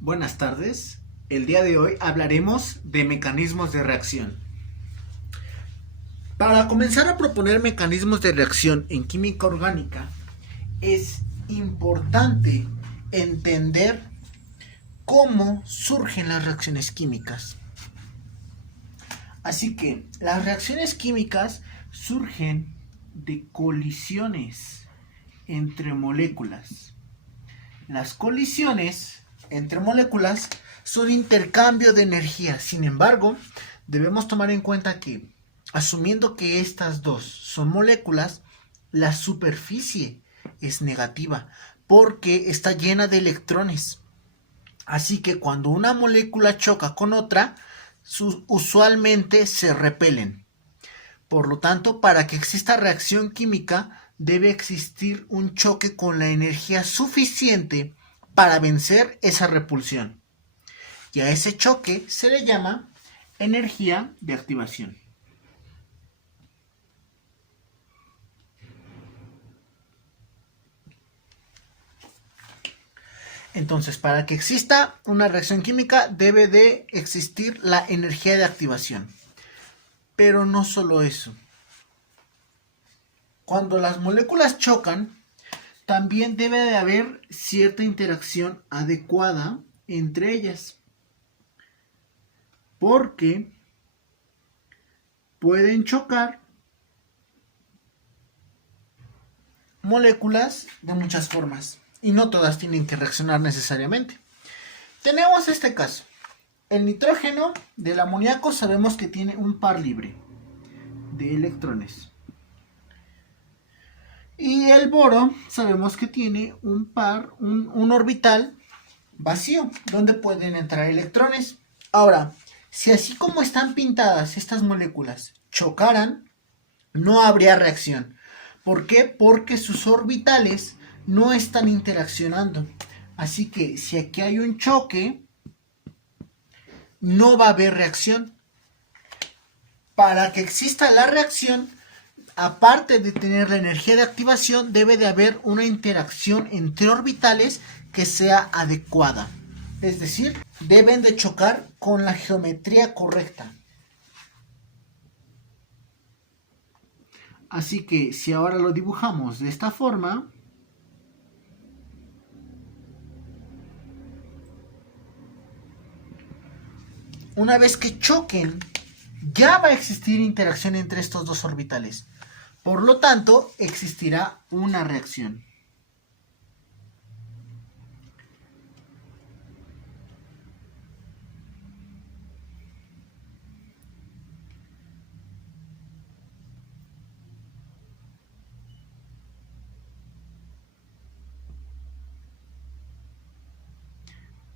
Buenas tardes. El día de hoy hablaremos de mecanismos de reacción. Para comenzar a proponer mecanismos de reacción en química orgánica, es importante entender cómo surgen las reacciones químicas. Así que las reacciones químicas surgen de colisiones entre moléculas. Las colisiones entre moléculas son intercambio de energía. Sin embargo, debemos tomar en cuenta que, asumiendo que estas dos son moléculas, la superficie es negativa porque está llena de electrones. Así que cuando una molécula choca con otra, usualmente se repelen. Por lo tanto, para que exista reacción química, debe existir un choque con la energía suficiente para vencer esa repulsión. Y a ese choque se le llama energía de activación. Entonces, para que exista una reacción química, debe de existir la energía de activación. Pero no solo eso. Cuando las moléculas chocan, también debe de haber cierta interacción adecuada entre ellas. Porque pueden chocar moléculas de muchas formas. Y no todas tienen que reaccionar necesariamente. Tenemos este caso. El nitrógeno del amoníaco sabemos que tiene un par libre de electrones. Y el boro sabemos que tiene un orbital vacío, donde pueden entrar electrones. Ahora, si así como están pintadas estas moléculas chocaran, no habría reacción. ¿Por qué? Porque sus orbitales no están interaccionando. Así que si aquí hay un choque, no va a haber reacción. Para que exista la reacción, aparte de tener la energía de activación, debe de haber una interacción entre orbitales que sea adecuada. Es decir, deben de chocar con la geometría correcta. Así que si ahora lo dibujamos de esta forma, una vez que choquen, ya va a existir interacción entre estos dos orbitales. Por lo tanto, existirá una reacción.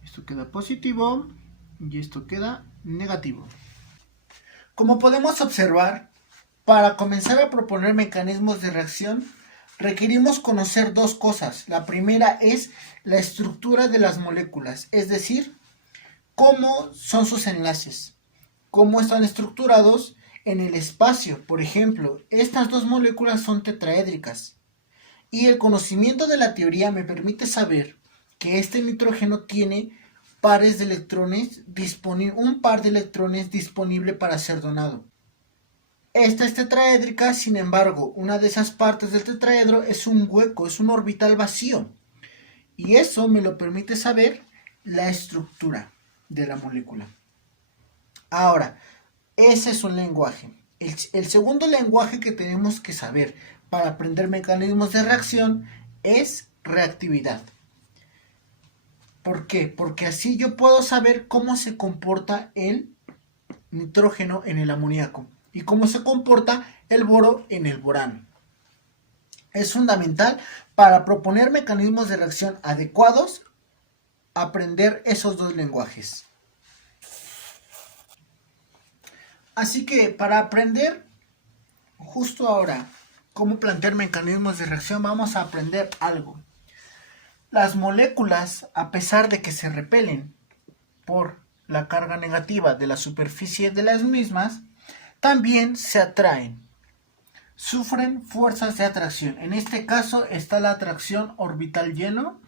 Esto queda positivo y esto queda negativo. Como podemos observar, para comenzar a proponer mecanismos de reacción, requerimos conocer dos cosas. La primera es la estructura de las moléculas, es decir, cómo son sus enlaces, cómo están estructurados en el espacio. Por ejemplo, estas dos moléculas son tetraédricas. Y el conocimiento de la teoría me permite saber que este nitrógeno tiene pares de electrones un par de electrones disponible para ser donado. Esta es tetraédrica, sin embargo, una de esas partes del tetraedro es un hueco, es un orbital vacío. Y eso me lo permite saber la estructura de la molécula. Ahora, ese es un lenguaje. El segundo lenguaje que tenemos que saber para aprender mecanismos de reacción es reactividad. ¿Por qué? Porque así yo puedo saber cómo se comporta el nitrógeno en el amoníaco y cómo se comporta el boro en el borano. Es fundamental para proponer mecanismos de reacción adecuados aprender esos dos lenguajes. Así que para aprender justo ahora cómo plantear mecanismos de reacción, vamos a aprender algo. Las moléculas, a pesar de que se repelen por la carga negativa de la superficie de las mismas, también se atraen. Sufren fuerzas de atracción. En este caso está la atracción orbital lleno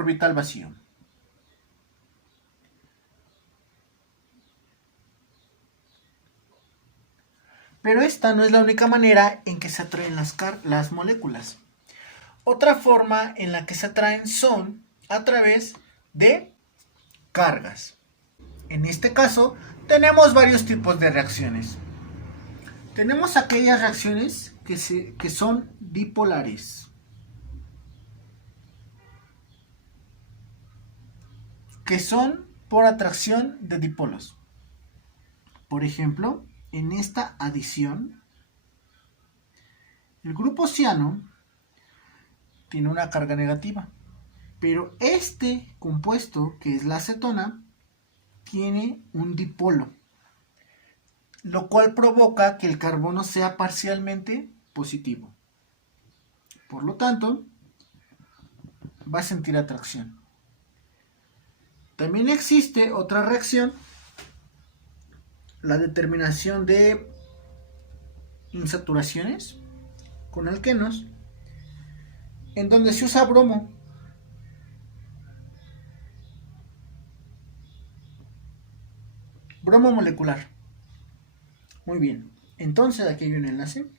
orbital vacío. Pero esta no es la única manera en que se atraen las moléculas. Otra forma en la que se atraen son a través de cargas. En este caso, tenemos varios tipos de reacciones. Tenemos aquellas reacciones que son dipolares, que son por atracción de dipolos. Por ejemplo, en esta adición, el grupo ciano tiene una carga negativa, pero este compuesto, que es la acetona, tiene un dipolo, lo cual provoca que el carbono sea parcialmente positivo. Por lo tanto, va a sentir atracción. También existe otra reacción, la determinación de insaturaciones con alquenos, en donde se usa bromo. Bromo molecular. Muy bien, entonces aquí hay un enlace.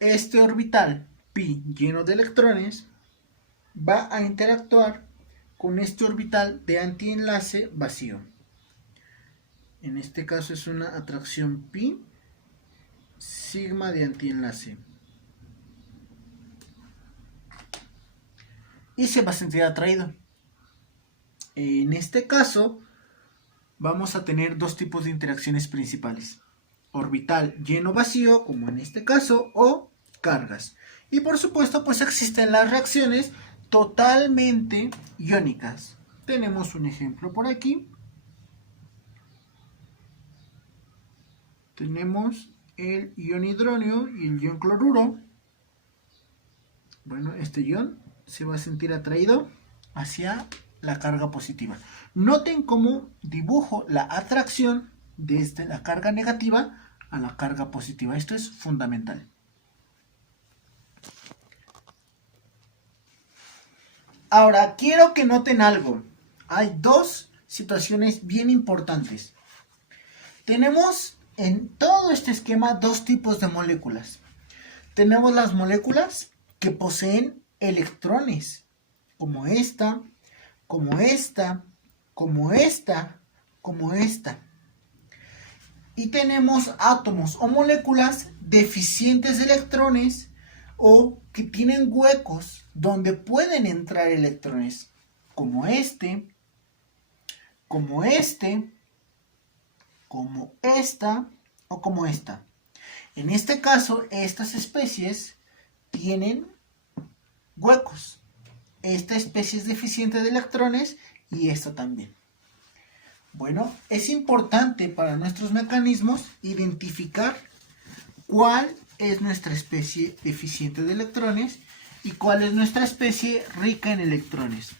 Este orbital pi lleno de electrones va a interactuar con este orbital de antienlace vacío. En este caso es una atracción pi sigma de antienlace. Y se va a sentir atraído. En este caso vamos a tener dos tipos de interacciones principales: orbital lleno vacío, como en este caso, o cargas. Y por supuesto, pues existen las reacciones totalmente iónicas. Tenemos un ejemplo por aquí. Tenemos el ion hidronio y el ion cloruro. Bueno, este ion se va a sentir atraído hacia la carga positiva. Noten cómo dibujo la atracción desde la carga negativa a la carga positiva. Esto es fundamental. Ahora, quiero que noten algo. Hay dos situaciones bien importantes. Tenemos en todo este esquema dos tipos de moléculas. Tenemos las moléculas que poseen electrones, como esta, como esta, como esta, como esta. Y tenemos átomos o moléculas deficientes de electrones o que tienen huecos donde pueden entrar electrones, como este, como este, como esta o como esta. En este caso, estas especies tienen huecos. Esta especie es deficiente de electrones y esta también. Bueno, es importante para nuestros mecanismos identificar cuál es nuestra especie deficiente de electrones y cuál es nuestra especie rica en electrones.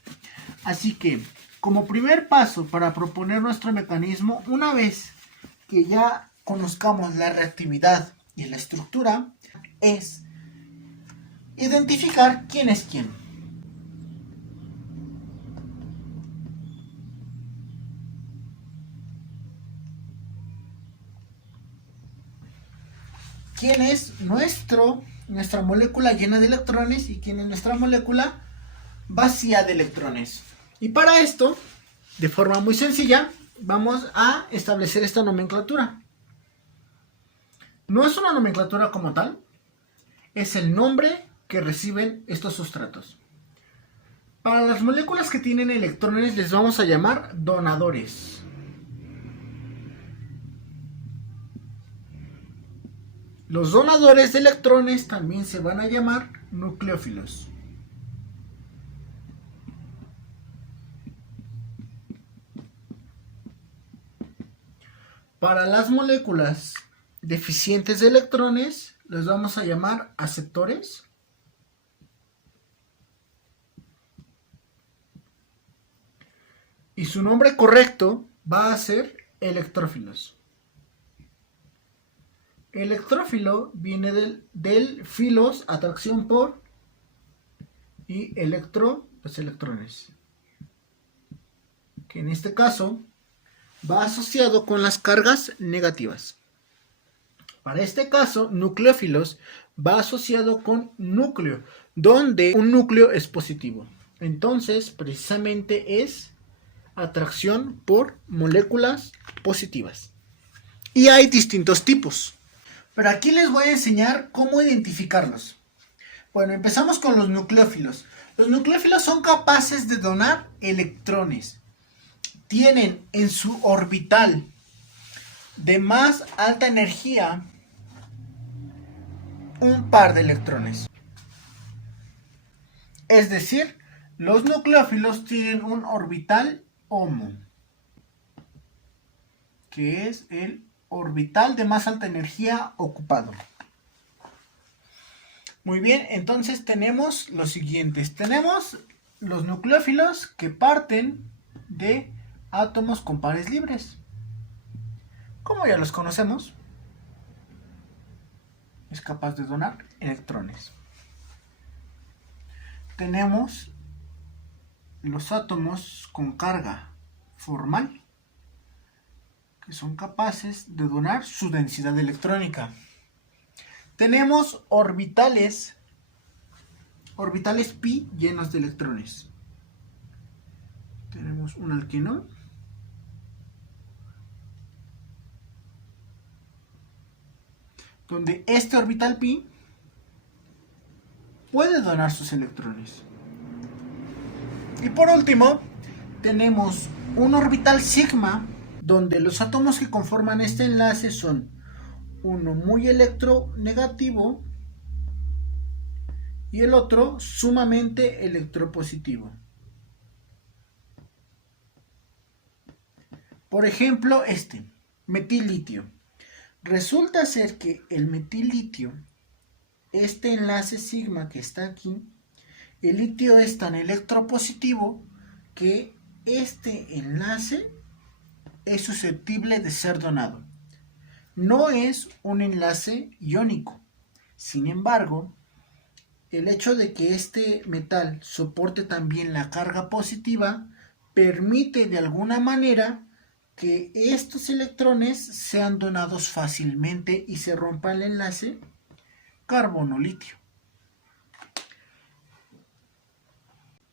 Así que, como primer paso para proponer nuestro mecanismo, una vez que ya conozcamos la reactividad y la estructura, es identificar quién es quién. ¿Quién es nuestra molécula llena de electrones y quién es nuestra molécula vacía de electrones? Y para esto, de forma muy sencilla, vamos a establecer esta nomenclatura. No es una nomenclatura como tal, es el nombre que reciben estos sustratos. Para las moléculas que tienen electrones les vamos a llamar donadores. Los donadores de electrones también se van a llamar nucleófilos. Para las moléculas deficientes de electrones les vamos a llamar aceptores. Y su nombre correcto va a ser electrófilos. Electrófilo viene del filos, atracción por, y electro, los electrones, que en este caso va asociado con las cargas negativas. Para este caso, nucleófilos va asociado con núcleo, donde un núcleo es positivo. Entonces, precisamente es atracción por moléculas positivas. Y hay distintos tipos. Pero aquí les voy a enseñar cómo identificarlos. Bueno, empezamos con los nucleófilos. Los nucleófilos son capaces de donar electrones. Tienen en su orbital de más alta energía un par de electrones. Es decir, los nucleófilos tienen un orbital HOMO, que es el orbital de más alta energía ocupado. Muy bien, entonces tenemos los siguientes. Tenemos los nucleófilos que parten de átomos con pares libres. Como ya los conocemos, es capaz de donar electrones. Tenemos los átomos con carga formal, que son capaces de donar su densidad electrónica. Tenemos orbitales pi llenos de electrones. Tenemos un alqueno, donde este orbital pi puede donar sus electrones. Y por último, tenemos un orbital sigma, donde los átomos que conforman este enlace son uno muy electronegativo y el otro sumamente electropositivo. Por ejemplo, metil-litio. Resulta ser que el metil-litio, este enlace sigma que está aquí, el litio es tan electropositivo que este enlace es susceptible de ser donado. No es un enlace iónico. Sin embargo, el hecho de que este metal soporte también la carga positiva permite de alguna manera que estos electrones sean donados fácilmente y se rompa el enlace carbono-litio.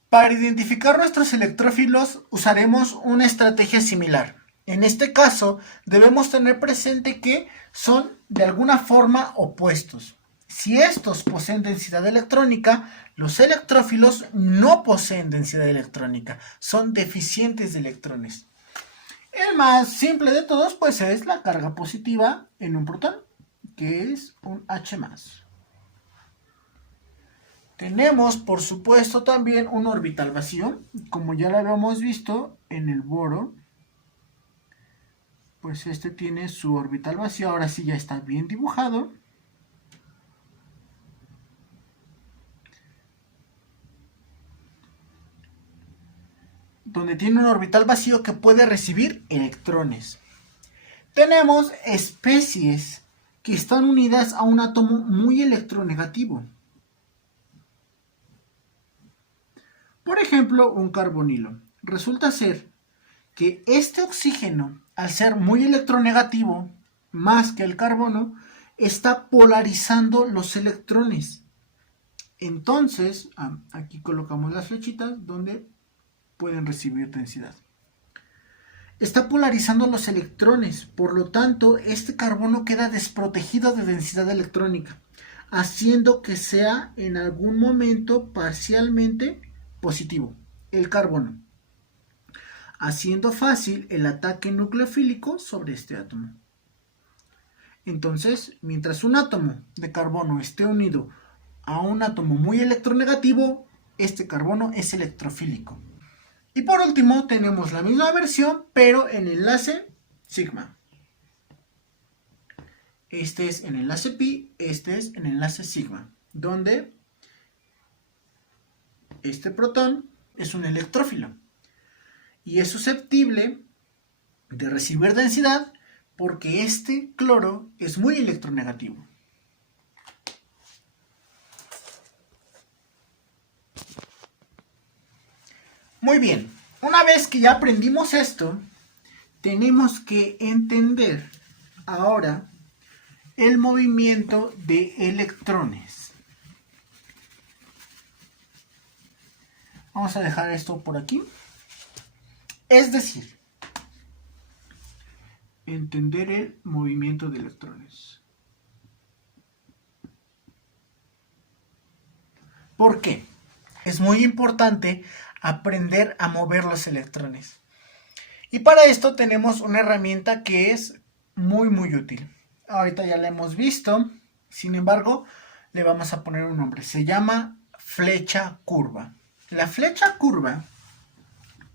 Para identificar nuestros electrófilos usaremos una estrategia similar. En este caso, debemos tener presente que son de alguna forma opuestos. Si estos poseen densidad electrónica, los electrófilos no poseen densidad electrónica, son deficientes de electrones. El más simple de todos pues es la carga positiva en un protón, que es un H+. Tenemos por supuesto también un orbital vacío, como ya lo habíamos visto en el boro. Pues este tiene su orbital vacío, ahora sí ya está bien dibujado. Donde tiene un orbital vacío que puede recibir electrones. Tenemos especies que están unidas a un átomo muy electronegativo. Por ejemplo, un carbonilo. Resulta ser que este oxígeno, al ser muy electronegativo, más que el carbono, está polarizando los electrones. Entonces, aquí colocamos las flechitas donde pueden recibir densidad. Está polarizando los electrones, por lo tanto, este carbono queda desprotegido de densidad electrónica, haciendo que sea en algún momento parcialmente positivo, el carbono, haciendo fácil el ataque nucleofílico sobre este átomo. Entonces, mientras un átomo de carbono esté unido a un átomo muy electronegativo, este carbono es electrofílico. Y por último tenemos la misma versión, pero en enlace sigma. Este es en enlace pi, este es en enlace sigma, donde este protón es un electrófilo y es susceptible de recibir densidad porque este cloro es muy electronegativo. Muy bien, una vez que ya aprendimos esto, tenemos que entender ahora el movimiento de electrones. Vamos a dejar esto por aquí. Es decir, entender el movimiento de electrones. ¿Por qué? Es muy importante aprender a mover los electrones. Y para esto tenemos una herramienta que es muy útil. Ahorita ya la hemos visto, sin embargo, le vamos a poner un nombre. Se llama flecha curva. La flecha curva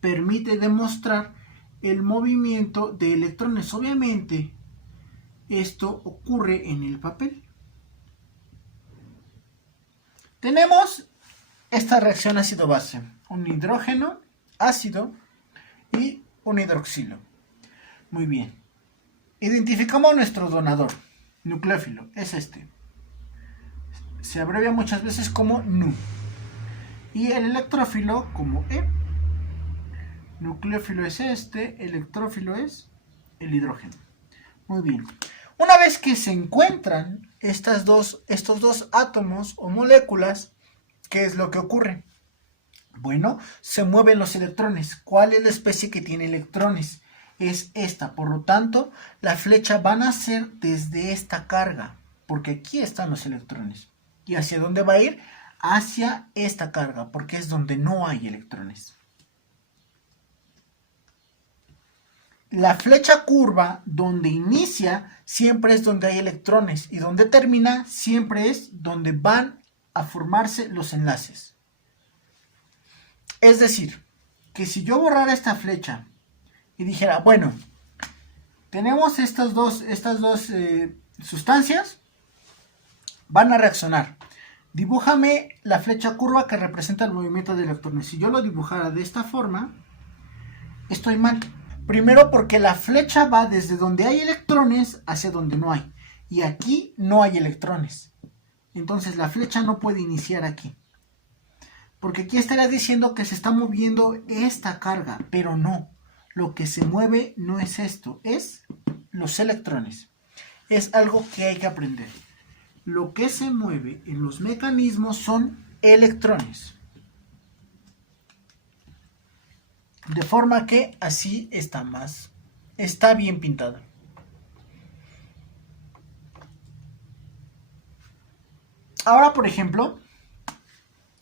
permite demostrar el movimiento de electrones. Obviamente, esto ocurre en el papel. Tenemos esta reacción ácido-base, un hidrógeno, ácido y un hidroxilo. Muy bien. Identificamos nuestro donador, nucleófilo, es este. Se abrevia muchas veces como Nu. Y el electrófilo como E. Nucleófilo es este, electrófilo es el hidrógeno. Muy bien. Una vez que se encuentran estos dos átomos o moléculas, ¿qué es lo que ocurre? Bueno, se mueven los electrones. ¿Cuál es la especie que tiene electrones? Es esta. Por lo tanto, la flecha va a nacer desde esta carga, porque aquí están los electrones. ¿Y hacia dónde va a ir? Hacia esta carga, porque es donde no hay electrones. La flecha curva, donde inicia, siempre es donde hay electrones, y donde termina, siempre es donde van a formarse los enlaces. Es decir, que si yo borrara esta flecha y dijera, bueno, tenemos estas dos sustancias, van a reaccionar. Dibújame la flecha curva que representa el movimiento de electrones. Si yo lo dibujara de esta forma, estoy mal. Primero porque la flecha va desde donde hay electrones hacia donde no hay. Y aquí no hay electrones. Entonces la flecha no puede iniciar aquí. Porque aquí estaría diciendo que se está moviendo esta carga, pero no. Lo que se mueve no es esto, es los electrones. Es algo que hay que aprender. Lo que se mueve en los mecanismos son electrones. De forma que así está bien pintado. Ahora, por ejemplo,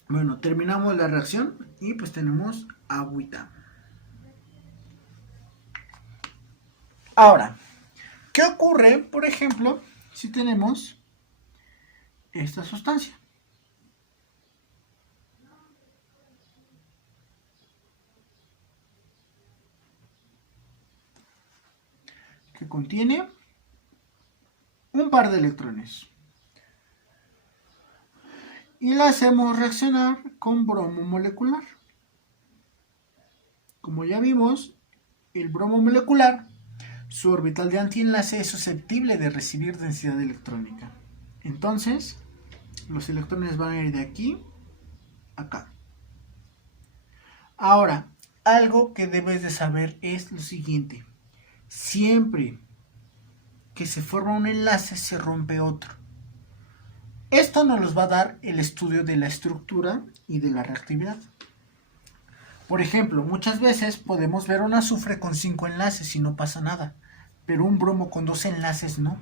bueno, terminamos la reacción y pues tenemos agüita. Ahora, ¿qué ocurre, por ejemplo, si tenemos esta sustancia? Que contiene un par de electrones. Y la hacemos reaccionar con bromo molecular. Como ya vimos, el bromo molecular, su orbital de antienlace es susceptible de recibir densidad electrónica. Entonces, los electrones van a ir de aquí a acá. Ahora, algo que debes de saber es lo siguiente. Siempre que se forma un enlace, se rompe otro. Esto nos los va a dar el estudio de la estructura y de la reactividad. Por ejemplo, muchas veces podemos ver un azufre con 5 enlaces y no pasa nada, pero un bromo con 2 enlaces no.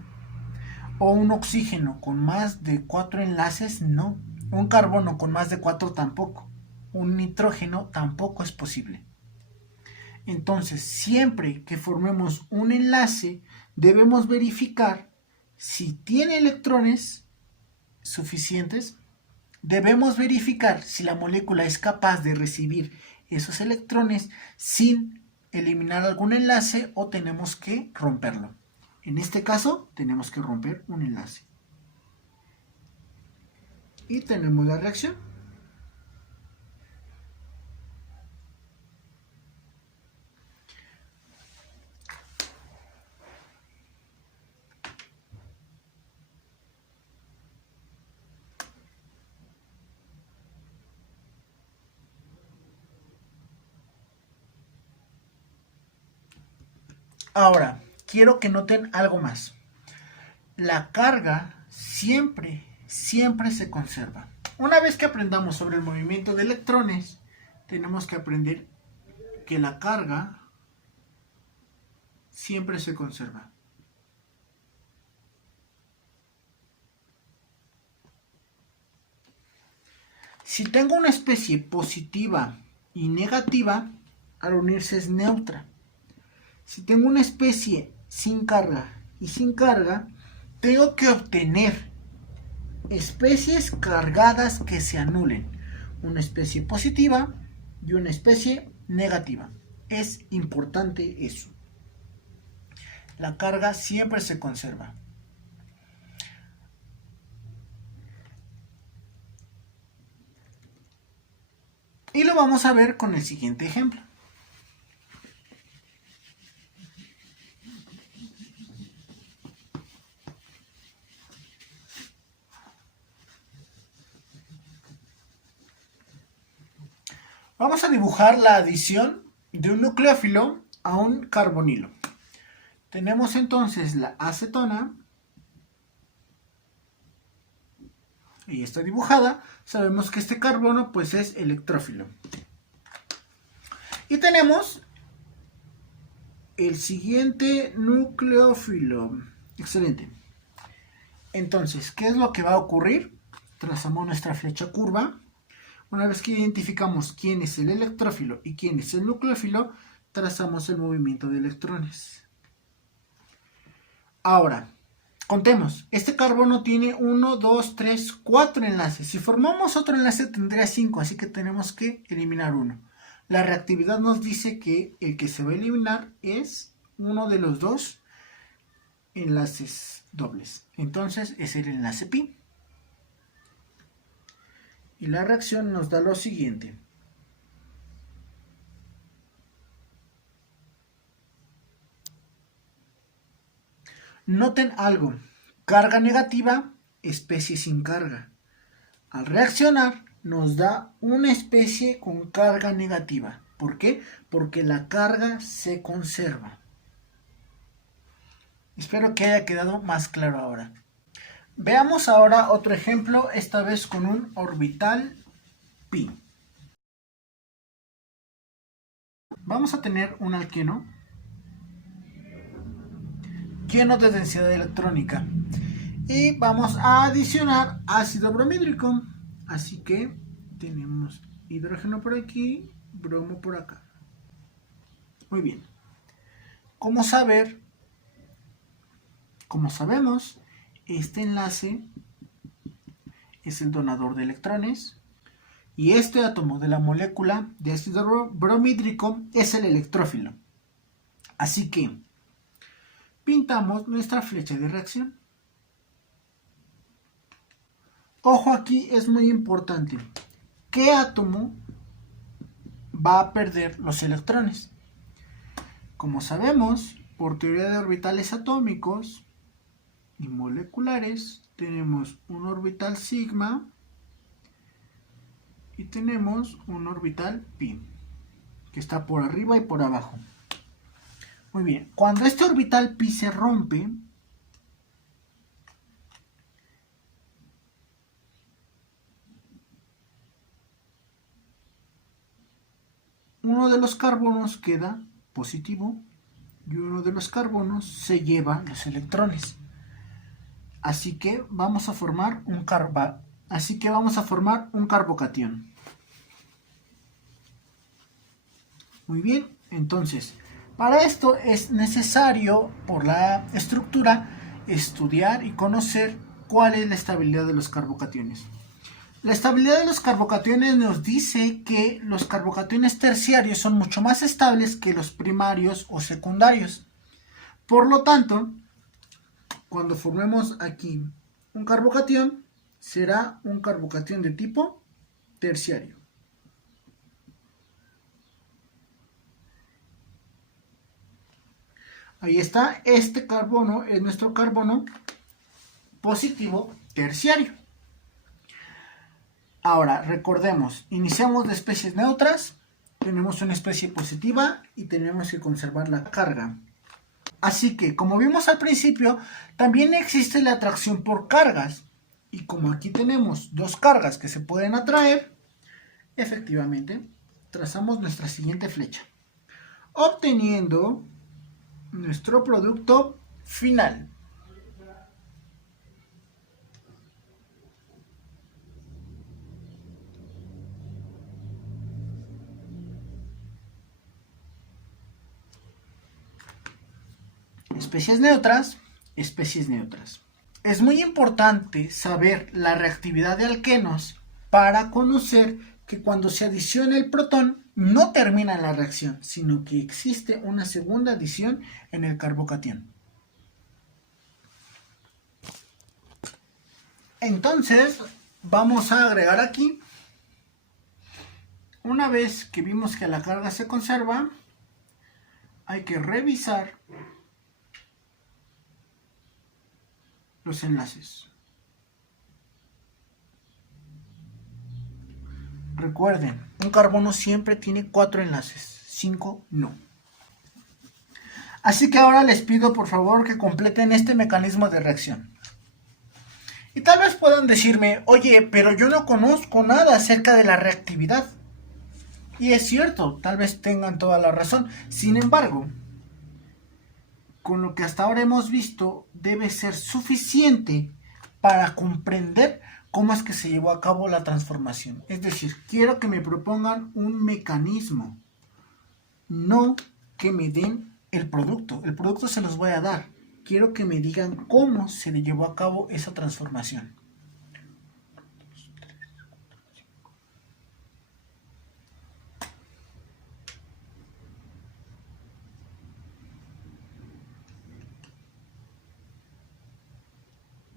O un oxígeno con más de 4 enlaces no. Un carbono con más de 4 tampoco. Un nitrógeno tampoco es posible. Entonces, siempre que formemos un enlace, debemos verificar si tiene electrones suficientes. Debemos verificar si la molécula es capaz de recibir esos electrones sin eliminar algún enlace o tenemos que romperlo. En este caso, tenemos que romper un enlace. Y tenemos la reacción. Ahora, quiero que noten algo más. La carga siempre se conserva. Una vez que aprendamos sobre el movimiento de electrones, tenemos que aprender que la carga siempre se conserva. Si tengo una especie positiva y negativa, al unirse es neutra. Si tengo una especie sin carga y sin carga, tengo que obtener especies cargadas que se anulen. Una especie positiva y una especie negativa. Es importante eso. La carga siempre se conserva. Y lo vamos a ver con el siguiente ejemplo. Vamos a dibujar la adición de un nucleófilo a un carbonilo. Tenemos entonces la acetona. Y está dibujada. Sabemos que este carbono pues es electrófilo. Y tenemos el siguiente nucleófilo. Excelente. Entonces, ¿qué es lo que va a ocurrir? Trazamos nuestra flecha curva. Una vez que identificamos quién es el electrófilo y quién es el nucleófilo, trazamos el movimiento de electrones. Ahora, contemos. Este carbono tiene 1, 2, 3, 4 enlaces. Si formamos otro enlace tendría 5, así que tenemos que eliminar uno. La reactividad nos dice que el que se va a eliminar es uno de los dos enlaces dobles. Entonces es el enlace pi. Y la reacción nos da lo siguiente. Noten algo. Carga negativa, especie sin carga. Al reaccionar nos da una especie con carga negativa. ¿Por qué? Porque la carga se conserva. Espero que haya quedado más claro ahora. Veamos ahora otro ejemplo, esta vez con un orbital pi. Vamos a tener un alqueno lleno de densidad electrónica y vamos a adicionar ácido bromídrico. Así que tenemos hidrógeno por aquí, bromo por acá. Muy bien. Como sabemos, este enlace es el donador de electrones y este átomo de la molécula de ácido bromídrico es el electrófilo. Así que pintamos nuestra flecha de reacción. Ojo, aquí es muy importante. ¿Qué átomo va a perder los electrones? Como sabemos, por teoría de orbitales atómicos y moleculares, tenemos un orbital sigma y tenemos un orbital pi, que está por arriba y por abajo. Muy bien, cuando este orbital pi se rompe, uno de los carbonos queda positivo y uno de los carbonos se lleva los electrones. Así que vamos a formar un carbocatión. Muy bien, entonces, para esto es necesario, por la estructura, estudiar y conocer cuál es la estabilidad de los carbocationes. La estabilidad de los carbocationes nos dice que los carbocationes terciarios son mucho más estables que los primarios o secundarios. Por lo tanto, cuando formemos aquí un carbocatión, será un carbocatión de tipo terciario. Ahí está, este carbono es nuestro carbono positivo terciario. Ahora, recordemos, iniciamos de especies neutras, tenemos una especie positiva y tenemos que conservar la carga. Así que, como vimos al principio, también existe la atracción por cargas. Y como aquí tenemos dos cargas que se pueden atraer, efectivamente, trazamos nuestra siguiente flecha, obteniendo nuestro producto final. Especies neutras, especies neutras. Es muy importante saber la reactividad de alquenos para conocer que cuando se adiciona el protón no termina la reacción, sino que existe una segunda adición en el carbocatión. Entonces vamos a agregar aquí, una vez que vimos que la carga se conserva, hay que revisar los enlaces. Recuerden, un carbono siempre tiene 4 enlaces, 5 no. Así que ahora les pido por favor que completen este mecanismo de reacción. Y tal vez puedan decirme, oye, pero yo no conozco nada acerca de la reactividad. Y es cierto, tal vez tengan toda la razón. Sin embargo, con lo que hasta ahora hemos visto, debe ser suficiente para comprender cómo es que se llevó a cabo la transformación. Es decir, quiero que me propongan un mecanismo, no que me den el producto. El producto se los voy a dar. Quiero que me digan cómo se le llevó a cabo esa transformación.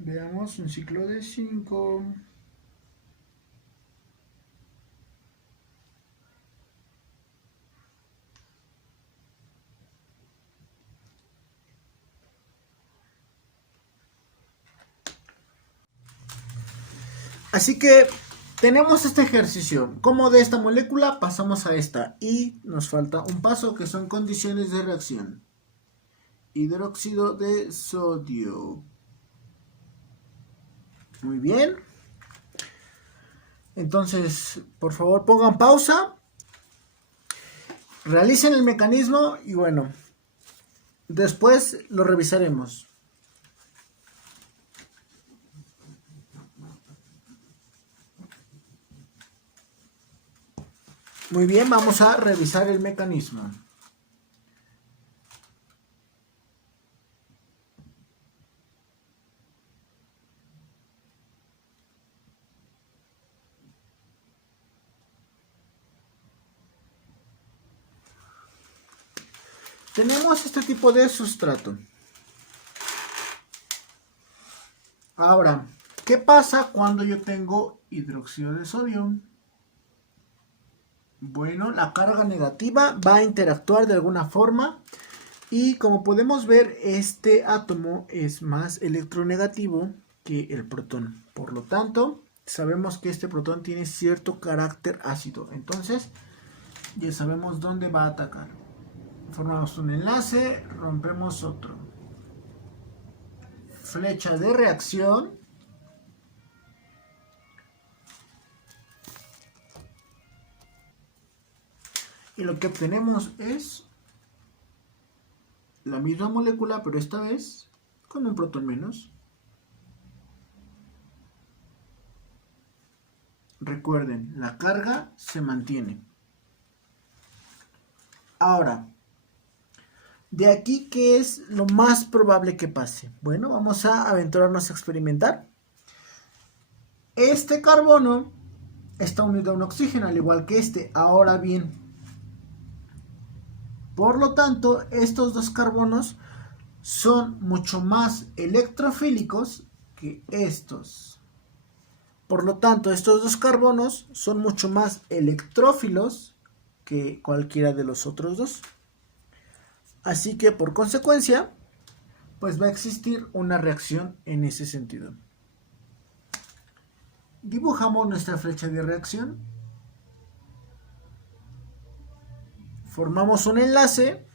Veamos un ciclo de 5. Así que tenemos este ejercicio. Como de esta molécula pasamos a esta. Y nos falta un paso que son condiciones de reacción. Hidróxido de sodio. Muy bien. Entonces, por favor pongan pausa. Realicen el mecanismo y bueno, después lo revisaremos. Muy bien, vamos a revisar el mecanismo. Tenemos este tipo de sustrato. Ahora, ¿qué pasa cuando yo tengo hidróxido de sodio? Bueno, la carga negativa va a interactuar de alguna forma y como podemos ver, este átomo es más electronegativo que el protón. Por lo tanto, sabemos que este protón tiene cierto carácter ácido. Entonces, ya sabemos dónde va a atacar. Formamos un enlace, rompemos otro. Flecha de reacción. Y lo que obtenemos es la misma molécula, pero esta vez con un protón menos. Recuerden, la carga se mantiene. Ahora, de aquí, ¿qué es lo más probable que pase? Bueno, vamos a aventurarnos a experimentar. Este carbono está unido a un oxígeno, al igual que este. Ahora bien, por lo tanto, estos dos carbonos son mucho más electrofílicos que estos. Por lo tanto, estos dos carbonos son mucho más electrófilos que cualquiera de los otros dos. Así que por consecuencia, pues va a existir una reacción en ese sentido. Dibujamos nuestra flecha de reacción. Formamos un enlace.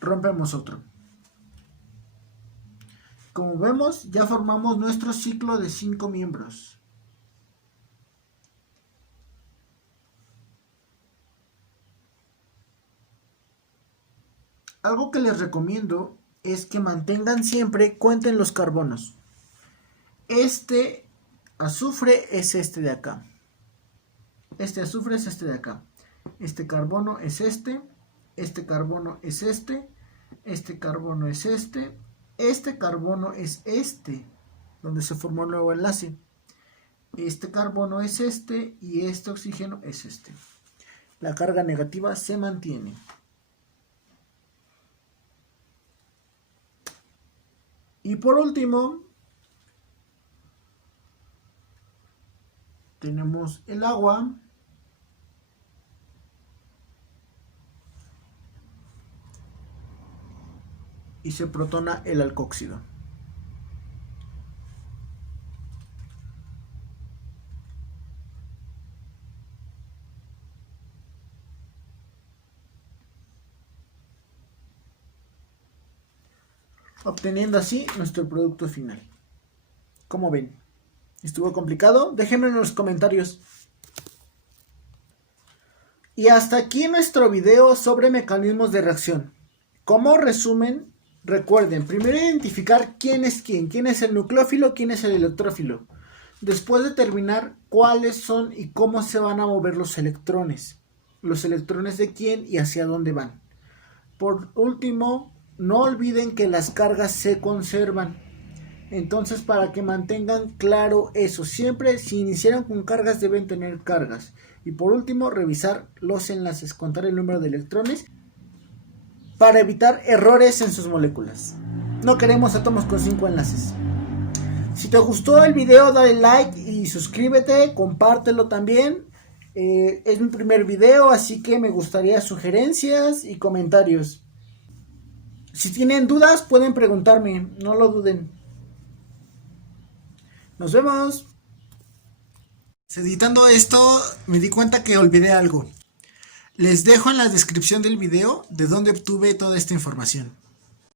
rompemos otro. Como vemos, ya formamos nuestro ciclo de 5 miembros. Algo que les recomiendo es que mantengan siempre, cuenten los carbonos. Este azufre es este de acá. Este azufre es este de acá. Este carbono es este. Este carbono es este. Este carbono es este. Este carbono es este, donde se formó el nuevo enlace. Este carbono es este y este oxígeno es este. La carga negativa se mantiene. Y por último, tenemos el agua. Y se protona el alcohóxido. Obteniendo así nuestro producto final. ¿Cómo ven? ¿Estuvo complicado? Déjenme en los comentarios. Y hasta aquí nuestro video sobre mecanismos de reacción. Como resumen, recuerden, primero identificar quién es el nucleófilo, quién es el electrófilo. Después determinar cuáles son y cómo se van a mover los electrones. Los electrones de quién y hacia dónde van. Por último, no olviden que las cargas se conservan. Entonces, para que mantengan claro eso, siempre si iniciaron con cargas deben tener cargas. Y por último, revisar los enlaces, contar el número de electrones para evitar errores en sus moléculas. No queremos átomos con 5 enlaces. Si te gustó el video, dale like y suscríbete, compártelo también. Es mi primer video, así que me gustaría sugerencias y comentarios. Si tienen dudas, pueden preguntarme, no lo duden. Nos vemos. Editando esto, me di cuenta que olvidé algo. Les dejo en la descripción del video de dónde obtuve toda esta información.